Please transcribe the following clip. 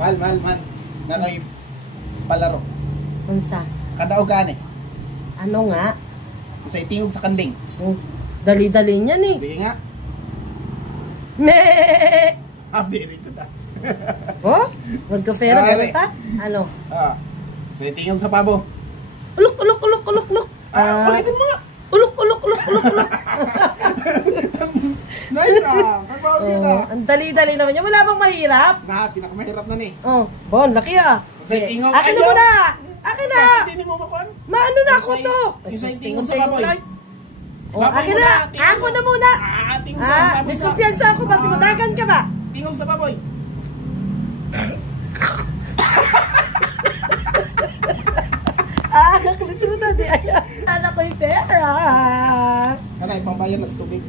Mahal. Nakay palaro. Unsa? Kadaugan eh. Ano nga? Sa itingog sa kanding. Oh, dali-dali niya ni. Sige nga. Me. Diri ito ta. Oh? Magkapera Ay, ganun ta? Ano? Sa itingog sa pabo. Ulok. Ulitin mo nga. Ulok. Nice Pagbawas yun Ang dali-dali naman niya. Wala bang mahirap? Pinakamahirap na ni. Oh, bon, laki Sa itingog. Akin na muna! Akin na! Kasi hindi mo makuhan. Maano na ako to? Yung sa itingog sa baboy. Oh, akin na! Ako na muna! Tingog sa baboy. Diskumpiyansa ako. Basi madagan ka ba? Tingog sa baboy. Kakulit mo na di. Anak ko yung pera. Ano, ipambayad na sa tubig.